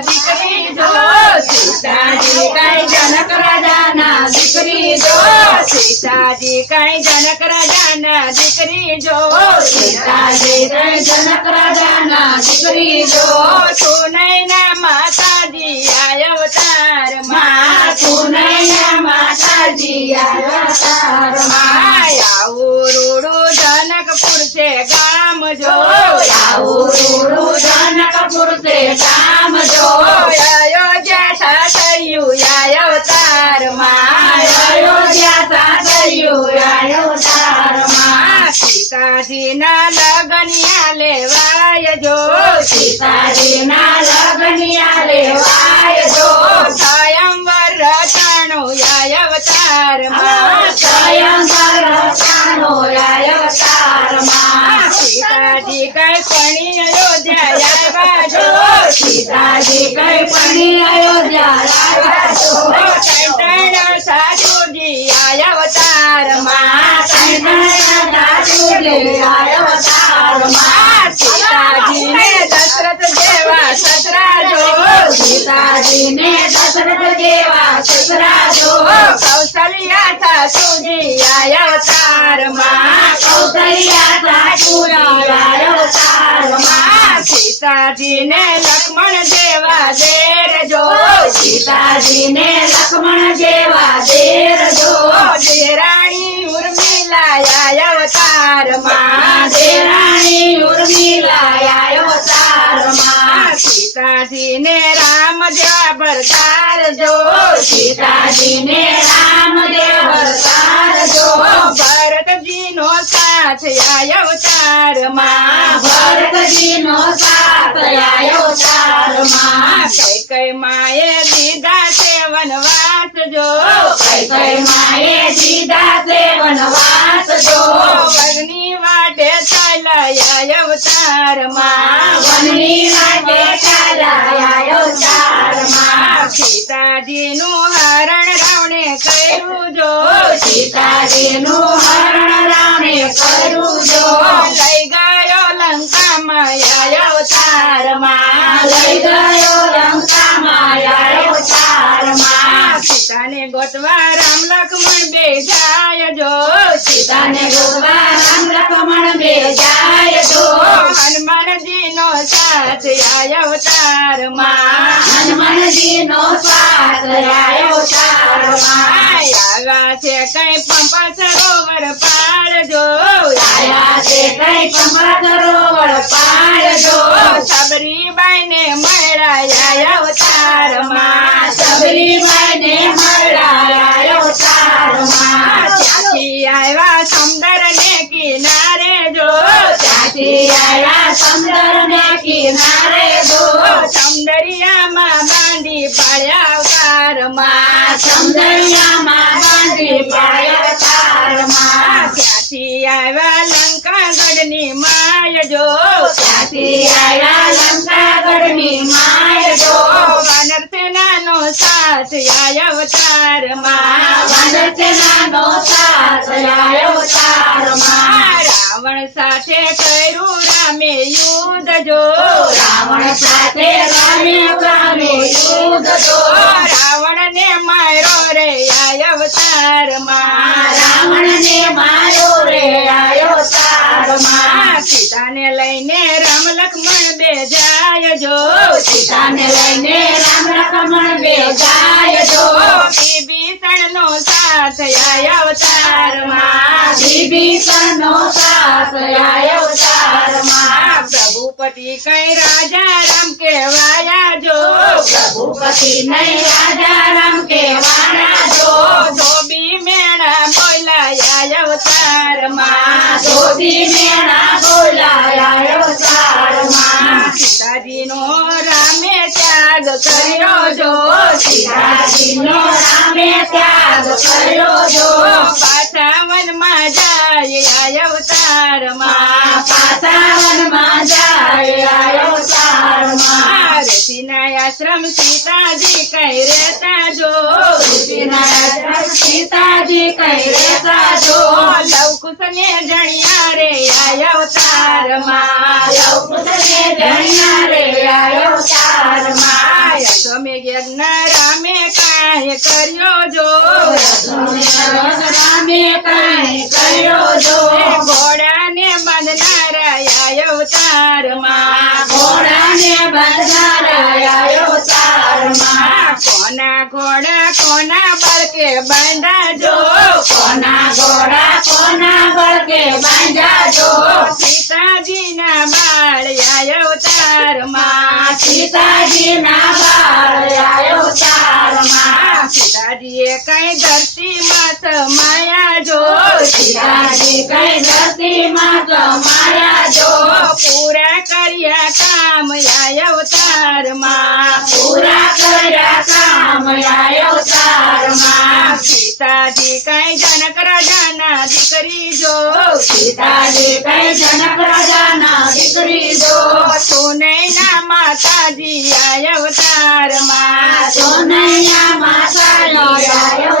દીકરી જો સીતાજી કઈ જનક રાજાના દીકરી જો સીતાજી કઈ જનક રાજાના દીકરી જો સીતાજી કઈ જનક રાજાના દીકરી જો સુનૈના માતાજી અવતારમાં સુનૈના માતાજી અવતારમાં આવું જનકપુર છે ગામ જો. આવું લગનિયા લેવાય જો સીતાજીના લગનિયા લેવાય જો સ્વયંવર રચાણું આય અવતારમાં સ્વયંવર રચાણું આય અવતારમાં સીતાજી કઈ પણી અયોધ્યા આવ્યા જો સીતાજી કઈ પણી અયોધ્યા આવ્યા જો કંટણ સાસુજી આય અવતારમાં કંટણ સાસુજી આય અવતારમાં સીતાજીને દશરથ જેવા સસરા જો સીતાજીને દશરથ જેવા સસરા જો કૌશલ્યા સાસુજી આયા અવતારમાં સીતાજીને લક્ષ્મણ જેવા દેરજો સીતાજીને લક્ષ્મણ જેવા દેરજો દેરાણી ઉર્મિલા અવતારમાં દેરાણી ઉર્મિલા અવતારમાં સીતાજીને રામ જેવા ભરતાર જો. સીતાજીને રામ જેવા સાથ આય અવતારમાં ભરતજી નો સાથ આય અવતારમાં કઈ કઈ માએ દીધા છે વનવાસ જો. કઈ કઈ માએ દીધા છે વનવાસ જો. વનની વાટે ચાલ્યા અવતારમાં વનની વાટે ચાલ્યા અવતારમાં સીતાજી નું કર્યું જો સીતાજીનું હરણ રામે કર્યું જો લઈ ગયો લંકામાં આયો અવતારમાં લઈ ગયો લંકામાં આયો અવતારમાં સીતાને ગોતવા રામ લક્ષ્મણ બે જાય જો સીતાને ગોતવા રામ લક્ષ્મણ બે જાય જો હનુમાનજી નો સાથ આયો અવતારમાં હનુમાનજી નો સાથ આયો અવતારમાં આવ્યા છે કઈ પંપા સરોવર પાડજો. આવ્યા છે કઈ પંપા સરોવર પાડજો. સબરીબાઈ ને મળાયા અવતારમાં સબરીબાઈ ને મળાયા અવતારમાં ત્યાંથી આવ્યા સમંદર ને કિનારે જો. ત્યાંથી આવ્યા સમંદર ને કિનારે જો. અવતારમાં બાંધી પાડ્યા અવતારમાં ત્યાંથી આવ્યા લંકાગઢની માય જો ત્યાંથી આવ્યા લંકાગઢની માય જો વાનરસેનાનો સાથ આય અવતારમાં. વાનરસેનાનો સાથ આય અવતારમાં. રાવણ સાથે કર્યું રામે યુદ્ધ જો. રાવણ સાથે રામે રામે યુદ્ધ જો. રાવણ ને રે આય અવતારમાં રાવણ ને માર્યો રે આય અવતારમાં સીતાને લઈને રામ લક્ષ્મણ બે જાય જો. સીતાને લઈને રામ લક્ષ્મણ બે જાય જો. વિભીષણ નો સાથ આય અવતારમાં વિભીષણ નો સાથ આય અવતારમાં પ્રભુપતિ કઈ રાજા પ્રભુપતિ નહીં રાજા કેવાના જો. ધોબી મેણા બોલાયા અવતારમાં. ધોબી મેણા બોલાયા અવતારમાં. સીતાજી નો રામે ત્યાગ કર્યો જો. સીતાજી નો રામે ત્યાગ કર્યો જો. પાછા વનમાં જાય અવતાર અવતારમાં. પાછા વનમાં જાય અવતાર ઋષિના આશ્રમ સીતાજી કઈ રેતા જો? આશ્રમ સીતાજી કઈ રેતા જો? લવકુશને જણિયા રે આયો માં. લવકુશને જણિયા રે આયો માં. તમે જ્ઞાન રામે કાય કર્યો જો? તમે રામે કાય કર્યો જો? ઘોડાને બંધનારા આયો તારમાં. બંધાજો કોના ઘોડા કોના બળકે બાંધાજો. સીતાજીના બાળ અવતારમાં સીતાજીના બાળ આવ્યો તારમાં સીતાજીએ કઈ ધરતીમાં માયા જો સીતાજી કઈ ધરતીમાં માયા જો પૂરા કર્યા કામ અવતારમાં પૂરા કર્યા કામ આવ્યો તારમાં સીતાજી કઈ જનક દીકરી જો? સીતાજી કઈ જનક રાજાના દીકરી જો? સોનૈયા માતાજી આય અવતારમાં સોનૈયા માતાજી આય